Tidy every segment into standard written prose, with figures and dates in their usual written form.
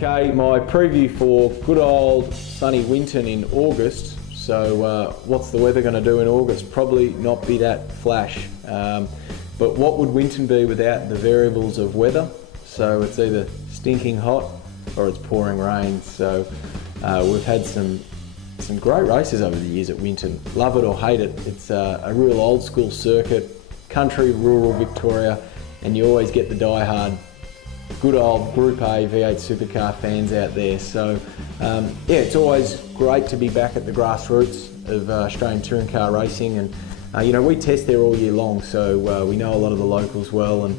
Okay, my preview for good old sunny Winton in August. So what's the weather going to do in August? Probably not be that flash. But what would Winton be without the variables of weather? So it's either stinking hot or it's pouring rain. So we've had some great races over the years at Winton. Love it or hate it, it's a real old school circuit, country, rural Victoria, and you always get the die-hard good old Group A V8 Supercar fans out there. So yeah, it's always great to be back at the grassroots of Australian touring car racing, and you know, we test there all year long, so we know a lot of the locals well, and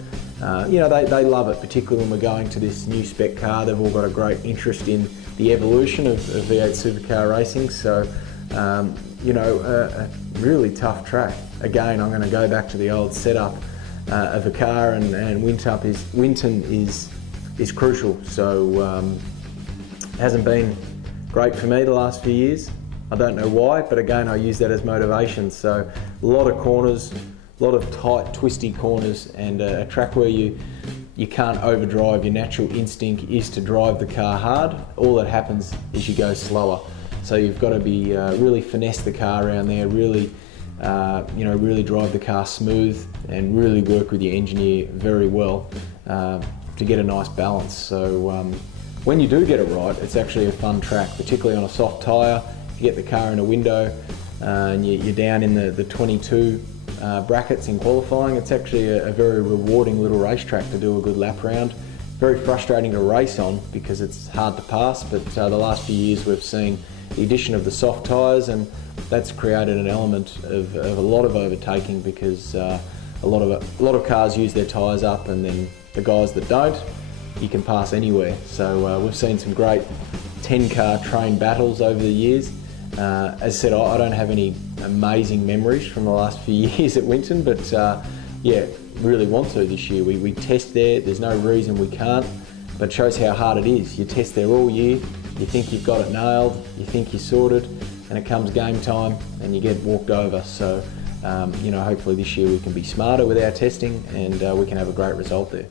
you know, they love it, particularly when we're going to this new spec car. They've all got a great interest in the evolution of V8 Supercar racing. So you know, a really tough track. Again, I'm going to go back to the old setup of a car, and Winton is crucial. So it hasn't been great for me the last few years. I don't know why, but again, I use that as motivation. So a lot of corners, a lot of tight, twisty corners, and a track where you can't overdrive. Your natural instinct is to drive the car hard. All that happens is you go slower. So you've got to be really finesse the car around there, really you know, really drive the car smooth and really work with your engineer very well to get a nice balance. So when you do get it right, it's actually a fun track, particularly on a soft tyre. You get the car in a window and you're down in the 22 brackets in qualifying. It's actually a very rewarding little racetrack to do a good lap round. Very frustrating to race on because it's hard to pass, but the last few years we've seen the addition of the soft tyres, and that's created an element of a lot of overtaking, because a lot of cars use their tyres up, and then the guys that don't, you can pass anywhere. So we've seen some great 10-car train battles over the years. As I said, I don't have any amazing memories from the last few years at Winton, but yeah, really want to this year. We test there, there's no reason we can't, but it shows how hard it is. You test there all year, you think you've got it nailed, you think you're sorted, and it comes game time and you get walked over. So you know, hopefully this year we can be smarter with our testing, and we can have a great result there.